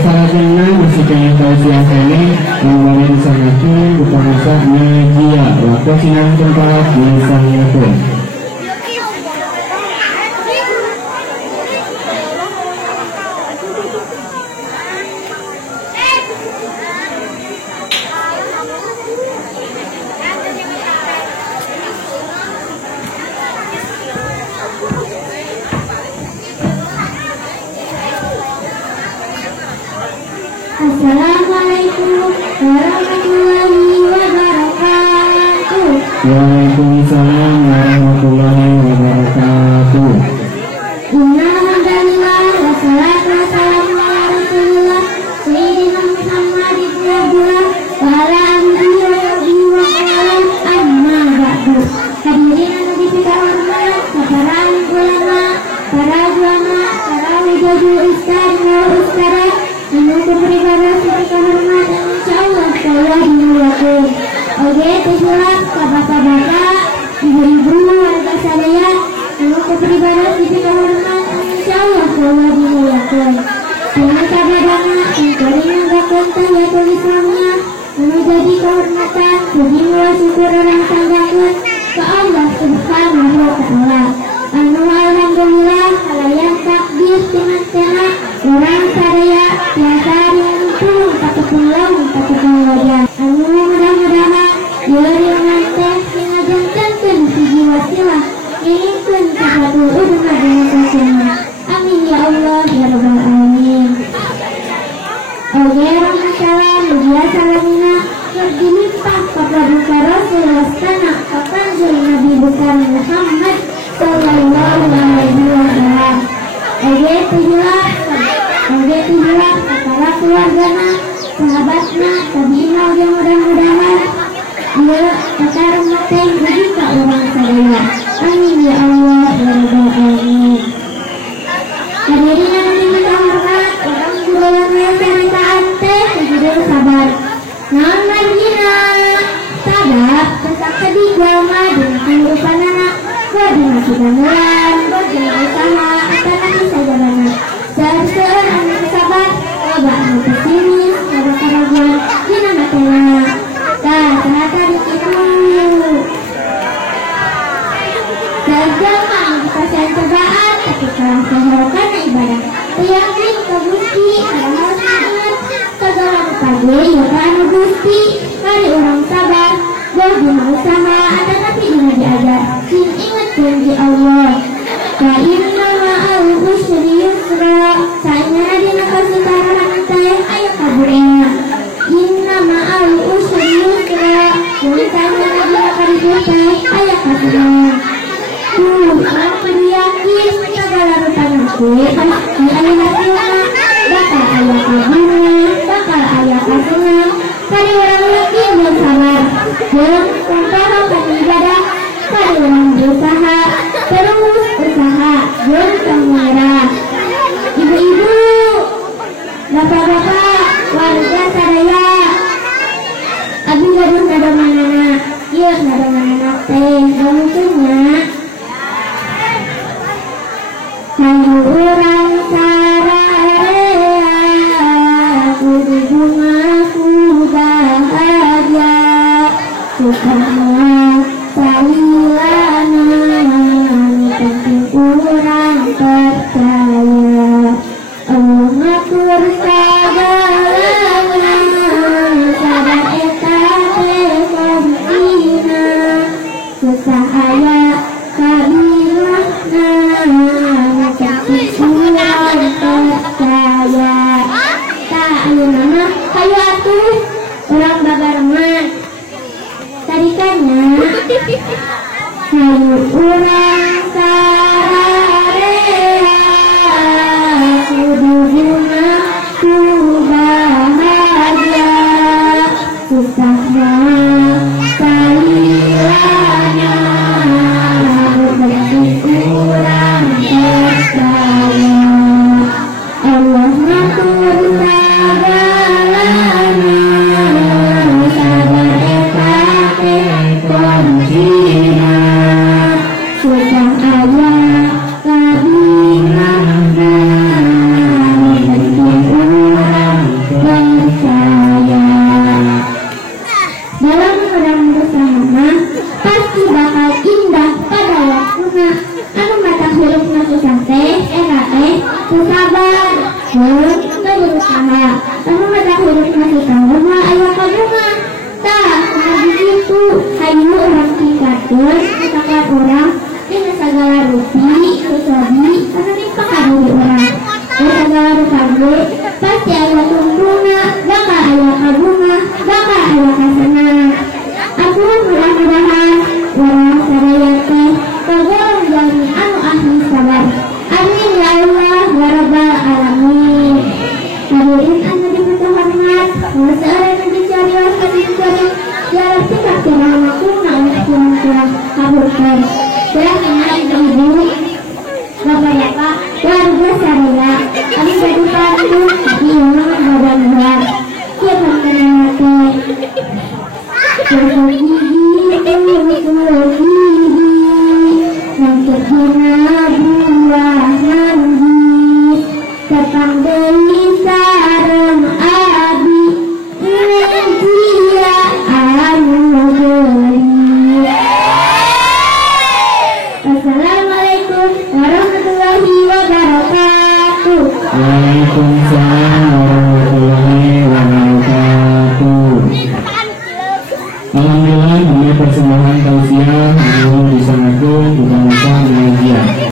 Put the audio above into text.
salahnya masih kena tahu siapa ini yang sangatnya bukan masa media waktu sinang tempat misalnya pun. Assalamualaikum warahmatullahi wabarakatuh. Waalaikumsalam warahmatullahi wabarakatuh. Innalhamdulillah wassalatu wassalamu ala rasulillah sayyidina Muhammad ibn Abdullah wa ala alihi wa sahbihi wa sallam, amma ba'du. Hadirin yang kita hormati, para ulama, para ulama, para wujud ustaz dan ustazah, menurut beribadah sebagai kehormatan, insyaallah saya dimuliakan. Oke, terima bapak-bapak, ibu-ibu, warga saya, menurut beribadah sebagai kehormatan, insyaallah saya dimuliakan. Dengan sabadana, mencari menegakkan tahiyatul Islamnya, menjadi kehormatan, berilah syukur orang tanggakan ke Allah Subhanahu wa Ta'ala. Alhamdulillah, halayan takbir dengan tenang, orang sadaya biasa dengan tulung satu pulau satu keluarga. Mudah-mudahan dari nanti hingga jantankan siji wasilah inginkan sesuatu udah dengan kesana. Amin ya Allah ya Rabbal Alamin. Oke, Rasulullah biasa lamina berdilimpah pada buka Rasulullah tanah kapan jadi Nabi besar Muhammad Sallallahu Alaihi Wasallam. Oke, tujulah para keluargana, sahabatna, tabi'ina yang mudah-mudahan dia kata remeteng juga orang sadaya. Amin ya Allah ya Rabbal Alamin. Hadirin yang dihormati, orang golongan ceritaan teh judul sabar. Naon margina sabar kesak ketiga mah dengan kehidupan anak kodina kedamulan kodina usaha akan nanti saja banget. Seharusnya anak sabar coba pesimis ada keraguan dina matena. Nah, ternyata di situ jangan dikasih cobaan ketika melakukan ibadah. Yakin ke Gusti ada harus ingat segala pagi ya kan Gusti hari orang sabar gak guna usaha ada tapi guna diajar sin ingat janji Allah. Wa inna ma'al usri yusra saingna dina kasutaran teh aya kaburena. Inna ma'al usri yusra jadi saingna dina kaburena teh aya kaburena. Aku yakin segala rupanan kue pasti aya hasilna bakal aya kaburena bakal aya hasilna. Kali orang lagi belum sabar belum memperhatikan ibadah kali orang berusaha terus usaha belum menyerah. Ibu-ibu, bapak-bapak, warga sadaya, abi gaduh nada manana, iya nada manana teh, mungkinnya hayu orang sararea, kudu bungaku bahagia, sukanya salilana, penting kurang percaya. Allah ngatur sagalana, sabar eta teh kondina, susah aya kabilahna, penting kurang percaya. Tak ayo nama kayu atuh orang bagarengan tarikannya hayu urang sararea kudu bungaku bahagia susahnya salilanya berbagi kurang percaya. Allah ngatur sagalana sabar eta teh kondina susah orang dengan segala rupi, kecuali karena dipakaduri orang. Dan segala rupabe pasti ayah kumpulna, bakal ayah kabunga, bakal ayah kasana. Aku mudah-mudahan orang sadaya teh kagolong jalmi anu ahli sabar. Amin ya Allah ya Rabbal alamin. Hadirin anu dipatuhormat, seorang yang dicarios kadicari jalan sikap cenah kuna untuk kurang kabulkan. Silahkan ibu-ibu, bapak-bapak, keluarga saya, kami jadi pandu di rumah badan-badan. Siapa kenal hati? Bergigi, nangkep hina buah mandi, tetang beli sarang abi, dia anu beli. Assalamualaikum warahmatullahi wabarakatuh. Waalaikumsalam warahmatullahi wabarakatuh. Alhamdulillah, kami persembahan tausiah yang disangakan bukan lupa mengajian.